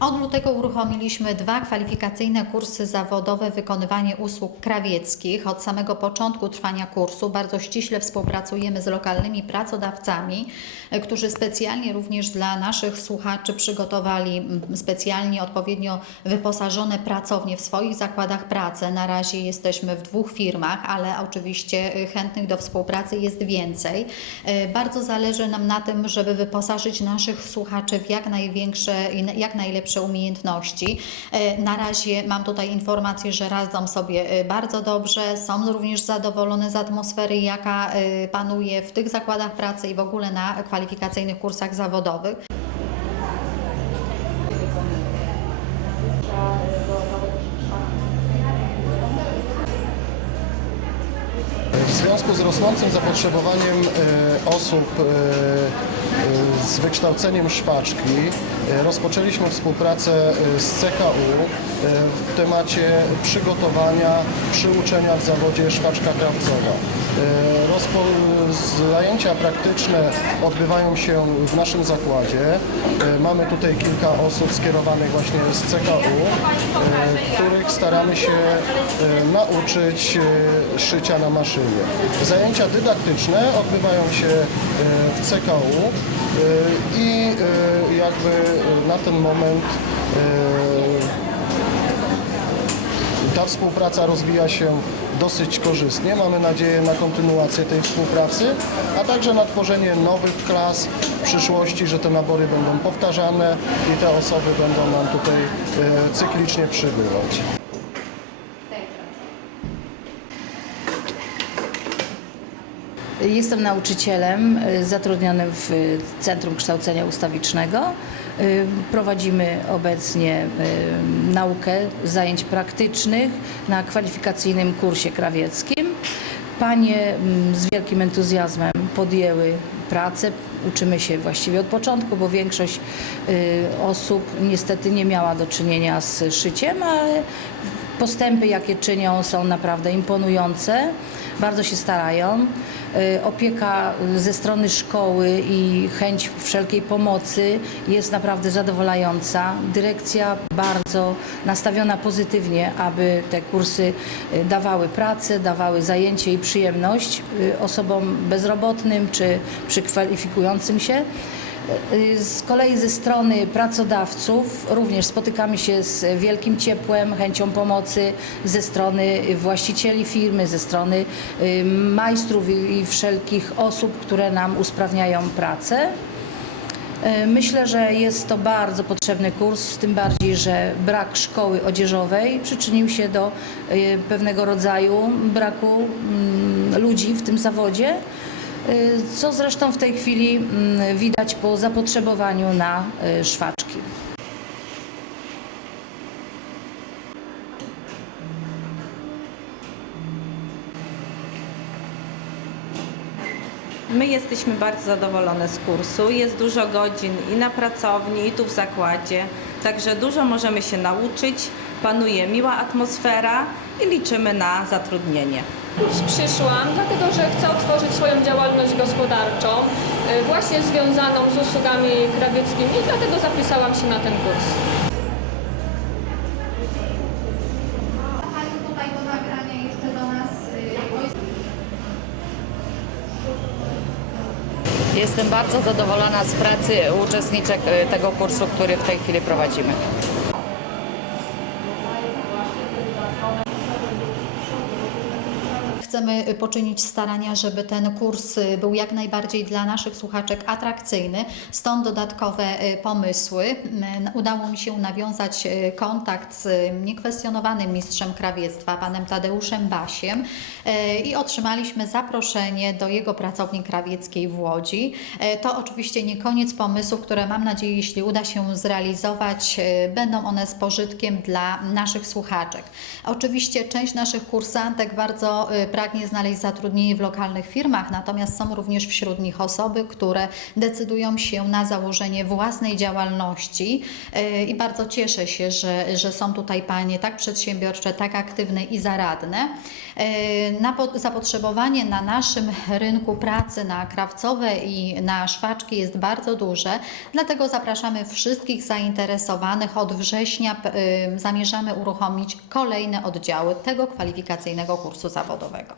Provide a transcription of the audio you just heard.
Od lutego uruchomiliśmy dwa kwalifikacyjne kursy zawodowe wykonywanie usług krawieckich. Od samego początku trwania kursu bardzo ściśle współpracujemy z lokalnymi pracodawcami, e, którzy specjalnie również dla naszych słuchaczy przygotowali specjalnie odpowiednio wyposażone pracownie w swoich zakładach pracy. Na razie jesteśmy w dwóch firmach, ale oczywiście e, chętnych do współpracy jest więcej. E, Bardzo zależy nam na tym, żeby wyposażyć naszych słuchaczy w jak największe jak najlepsze umiejętności. E, Na razie mam tutaj informację, że radzą sobie e, bardzo dobrze, są również zadowolone z atmosfery, jaka e, panuje w tych zakładach pracy i w ogóle na kwalifikacyjnych kursach zawodowych. W związku z rosnącym zapotrzebowaniem osób z wykształceniem szwaczki e, rozpoczęliśmy współpracę e, z CKU e, w temacie przygotowania, przyuczenia w zawodzie szwaczka krawcowa. Rozpo- zajęcia praktyczne odbywają się w naszym zakładzie. Mamy tutaj kilka osób skierowanych właśnie z CKU, których staramy się nauczyć szycia na maszynie. Zajęcia dydaktyczne odbywają się w CKU i e, jakby na ten moment e, ta współpraca rozwija się dosyć korzystnie. Mamy nadzieję na kontynuację tej współpracy, a także na tworzenie nowych klas w przyszłości, że te nabory będą powtarzane i te osoby będą nam tutaj e, cyklicznie przybywać. Jestem nauczycielem y, zatrudnionym w y, Centrum Kształcenia Ustawicznego. Y, Prowadzimy obecnie naukę zajęć praktycznych na kwalifikacyjnym kursie krawieckim. Panie mm, z wielkim entuzjazmem podjęły pracę. Uczymy się właściwie od początku, bo większość osób niestety nie miała do czynienia z szyciem, ale postępy, jakie czynią, są naprawdę imponujące. Bardzo się starają. Y, Opieka ze strony szkoły i chęć wszelkiej pomocy jest naprawdę zadowalająca. Dyrekcja bardzo nastawiona pozytywnie, aby te kursy y, dawały pracę, dawały zajęcie i przyjemność y, osobom bezrobotnym czy przykwalifikującym się. Y, Z kolei ze strony pracodawców również spotykamy się z wielkim ciepłem, chęcią pomocy ze strony właścicieli firmy, ze strony y, majstrów i wszelkich osób, które nam usprawniają pracę. Y, Myślę, że jest to bardzo potrzebny kurs, tym bardziej, że brak szkoły odzieżowej przyczynił się do pewnego rodzaju braku mm, ludzi w tym zawodzie, co zresztą w tej chwili mm, widać po zapotrzebowaniu na y, szwaczki. My jesteśmy bardzo zadowolone z kursu. Jest dużo godzin i na pracowni, i tu w zakładzie. Także dużo możemy się nauczyć. Panuje miła atmosfera i liczymy na zatrudnienie. kurs przyszłam, dlatego chcę swoją działalność gospodarczą, y, właśnie związaną z usługami krawieckimi dlatego zapisałam się na ten kurs. Jestem bardzo zadowolona z pracy uczestniczek e, tego kursu, który w tej chwili prowadzimy. Chcemy poczynić starania, żeby ten kurs y, był jak najbardziej dla naszych słuchaczek atrakcyjny, stąd dodatkowe y, pomysły. Udało mi się nawiązać y, kontakt z y, niekwestionowanym mistrzem krawiectwa, panem Tadeuszem Basiem y, i otrzymaliśmy zaproszenie do jego pracowni krawieckiej w Łodzi. Y, To oczywiście nie koniec pomysłów, które mam nadzieję, jeśli uda się zrealizować, y, będą one z pożytkiem dla naszych słuchaczek. Oczywiście część naszych kursantek bardzo y, pragnie pragnie znaleźć zatrudnienie w lokalnych firmach, natomiast są również wśród nich osoby, które decydują się na założenie własnej działalności e, i bardzo cieszę się, że, że są tutaj panie tak przedsiębiorcze, tak aktywne i zaradne. E, Na po- zapotrzebowanie na naszym rynku pracy na krawcowe i na szwaczki jest bardzo duże, dlatego zapraszamy wszystkich zainteresowanych. Od września y, zamierzamy uruchomić kolejne oddziały tego kwalifikacyjnego kursu zawodowego.